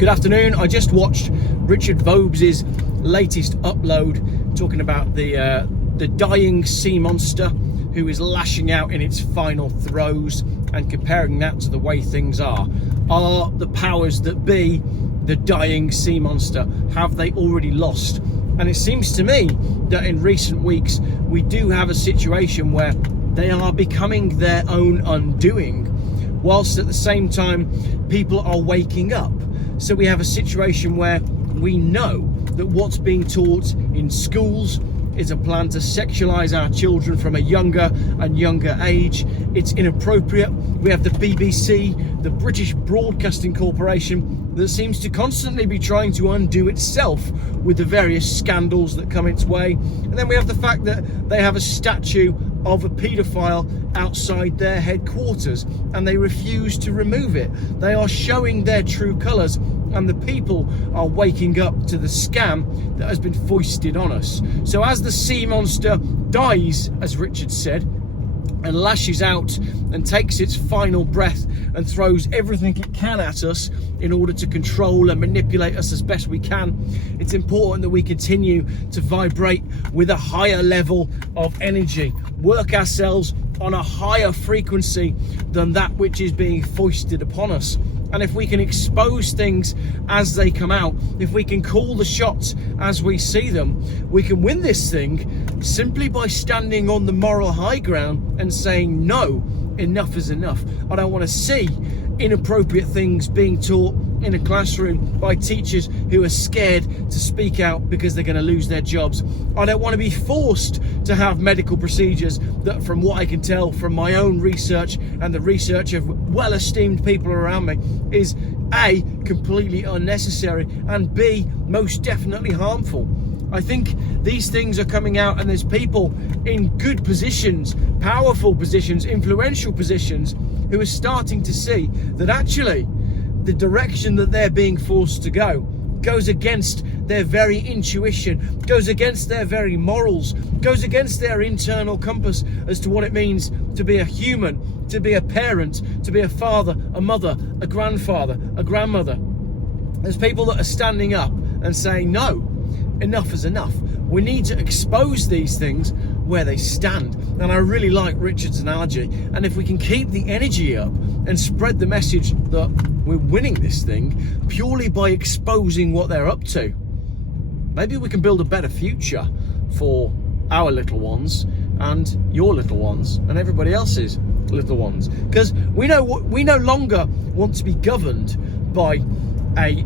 Good afternoon. I just watched Richard Vobes' latest upload talking about the dying sea monster who is lashing out in its final throes, and comparing that to the way things are. Are the powers that be the dying sea monster? Have they already lost? And it seems to me that in recent weeks we do have a situation where they are becoming their own undoing, whilst at the same time people are waking up. So we have a situation where we know that what's being taught in schools is a plan to sexualise our children from a younger and younger age. It's inappropriate. We have the BBC, the British Broadcasting Corporation, that seems to constantly be trying to undo itself with the various scandals that come its way. And then we have the fact that they have a statue of a paedophile outside their headquarters and they refuse to remove it. They are showing their true colours, and the people are waking up to the scam that has been foisted on us. So as the sea monster dies, as Richard said, and lashes out and takes its final breath and throws everything it can at us in order to control and manipulate us as best we can, it's important that we continue to vibrate with a higher level of energy, work ourselves on a higher frequency than that which is being foisted upon us. And if we can expose things as they come out, if we can call the shots as we see them, we can win this thing simply by standing on the moral high ground and saying, no, enough is enough. I don't want to see inappropriate things being taught in a classroom by teachers who are scared to speak out because they're going to lose their jobs. I don't want to be forced to have medical procedures that, from what I can tell from my own research and the research of well-esteemed people around me, is A, completely unnecessary, and B, most definitely harmful. I think these things are coming out, and there's people in good positions, powerful positions, influential positions, who are starting to see that actually the direction that they're being forced to go goes against their very intuition, goes against their very morals, goes against their internal compass as to what it means to be a human, to be a parent, to be a father, a mother, a grandfather, a grandmother. There's people that are standing up and saying, no, enough is enough. We need to expose these things where they stand. And I really like Richard's analogy. And if we can keep the energy up and spread the message that we're winning this thing purely by exposing what they're up to, maybe we can build a better future for our little ones and your little ones and everybody else's little ones. Because we no longer want to be governed by a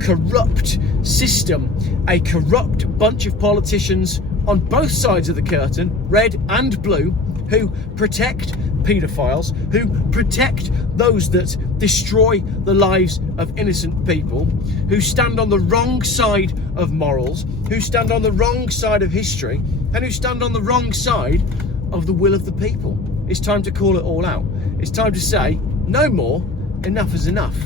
corrupt system, a corrupt bunch of politicians on both sides of the curtain, red and blue, who protect paedophiles, who protect those that destroy the lives of innocent people, who stand on the wrong side of morals, who stand on the wrong side of history, and who stand on the wrong side of the will of the people. It's time to call it all out. It's time to say, no more, enough is enough.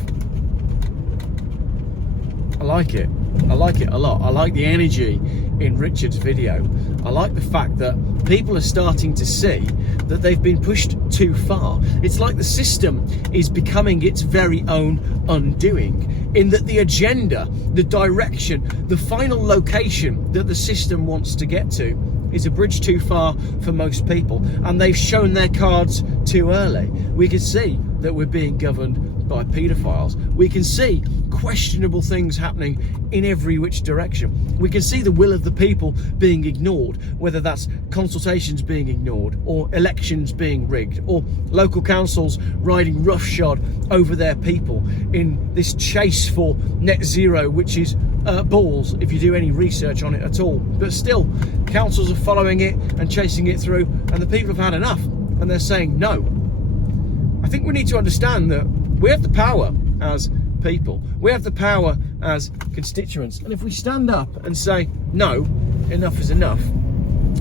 I like it. I like it a lot. I like the energy in Richard's video. I like the fact that people are starting to see that they've been pushed too far. It's like the system is becoming its very own undoing, in that the agenda, the direction, the final location that the system wants to get to is a bridge too far for most people, and they've shown their cards too early. We can see that we're being governed by paedophiles. We can see questionable things happening in every which direction. We can see the will of the people being ignored, whether that's consultations being ignored, or elections being rigged, or local councils riding roughshod over their people in this chase for net zero, which is balls if you do any research on it at all. But still, councils are following it and chasing it through, and the people have had enough, and they're saying no. I think we need to understand that we have the power as people. We have the power as constituents. And if we stand up and say, no, enough is enough,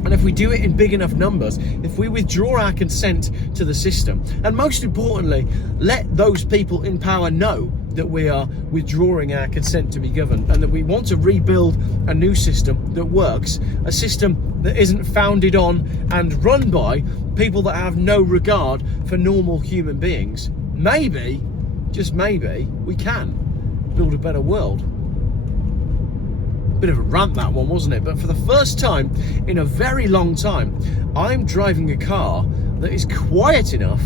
and if we do it in big enough numbers, if we withdraw our consent to the system, and most importantly, let those people in power know that we are withdrawing our consent to be governed, and that we want to rebuild a new system that works, a system that isn't founded on and run by people that have no regard for normal human beings, maybe, just maybe, we can build a better world. Bit of a rant, that one, wasn't it? But for the first time in a very long time, I'm driving a car that is quiet enough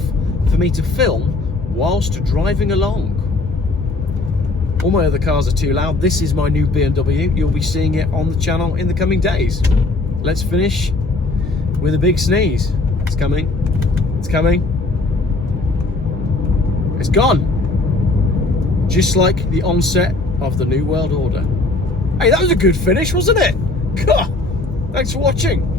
for me to film whilst driving along. All my other cars are too loud. This is my new BMW. You'll be seeing it on the channel in the coming days. Let's finish with a big sneeze. It's coming. It's coming. It's gone. Just like the onset of the New World Order. Hey, that was a good finish, wasn't it? God, thanks for watching.